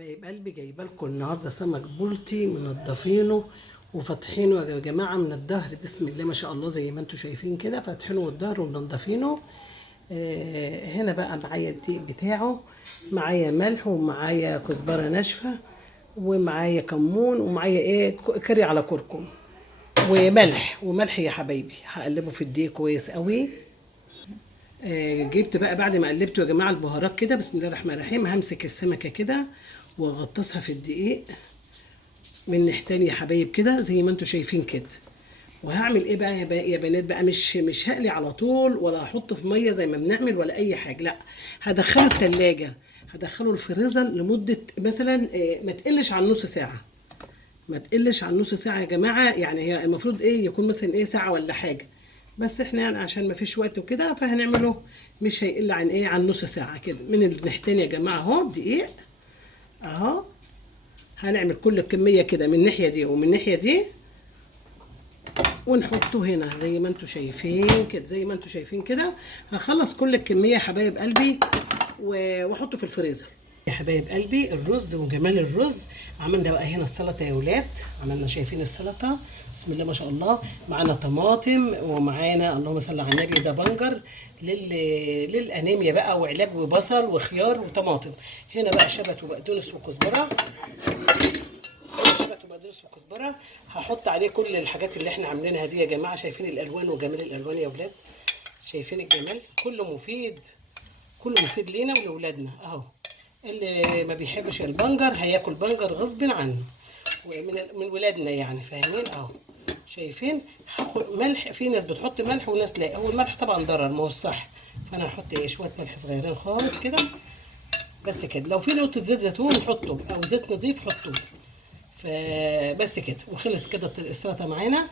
حبايب قلبي جايبه لكم النهارده سمك بلطي منضفينه وفاتحينه يا جماعه من الظهر. بسم الله ما شاء الله، زي ما انتم شايفين كده فاتحينه من الظهر ومنضفينه. هنا بقى معايا الدقيق بتاعه، معايا ملح ومعايا كزبره ناشفه ومعايا كمون ومعايا كري على كركم وملح يا حبايبي. هقلبه في الدقيق كويس قوي. جبت بقى بعد ما قلبته يا جماعه البهارات كده. بسم الله الرحمن الرحيم. همسك السمكه كده واغطسها في الدقيق من ناحيتين يا حبايب كده زي ما انتم شايفين كده. وهعمل ايه بقى يا بنات بقى؟ مش هقلي على طول ولا هحطه في ميه زي ما بنعمل ولا اي حاجه، لا، هدخله التلاجة، هدخله الفريزر لمده مثلا ما تقلش عن نص ساعه. ما تقلش عن نص ساعه يا جماعه، يعني هي المفروض يكون مثلا ساعه ولا حاجه، بس احنا يعني عشان ما فيش وقت وكده فهنعمله مش هيقل عن نص ساعه كده. من الناحيتين يا جماعه اهو دقيق اهو. هنعمل كل الكميه كده من الناحيه دي ومن الناحيه دي ونحطه هنا زي ما انتم شايفين كده، زي ما انتم شايفين كده. هخلص كل الكميه يا حبايب قلبي واحطه في الفريزر. يا حبايب قلبي الرز وجمال الرز. عملنا بقى هنا السلطه يا ولاد، عملنا شايفين السلطه بسم الله ما شاء الله. معانا طماطم ومعانا اللهم صل على النبي ده بنجر للانيميا بقى، وعلاج وبصل وخيار وطماطم. هنا بقى شبت وبقدونس وكزبره، شبت وبقدونس وكزبره. هحط عليه كل الحاجات اللي احنا عاملينها دي يا جماعه. شايفين الالوان وجمال الالوان يا ولاد؟ شايفين الجمال؟ كله مفيد، كله مفيد لينا ولولادنا اهو. اللي ما بيحبش البنجر هياكل بنجر غصب عنه، من ولادنا يعني، فاهمين؟ اهو شايفين؟ هاخد ملح، في ناس بتحط ملح وناس لا. هو الملح طبعا ضرر، ما هو الصح، فانا هحط شويه ملح صغيرين خالص كده بس كده. لو في نقطه زيت زيتون حطه او زيت نضيف حطه، فبس كده وخلص كده السلطه معانا.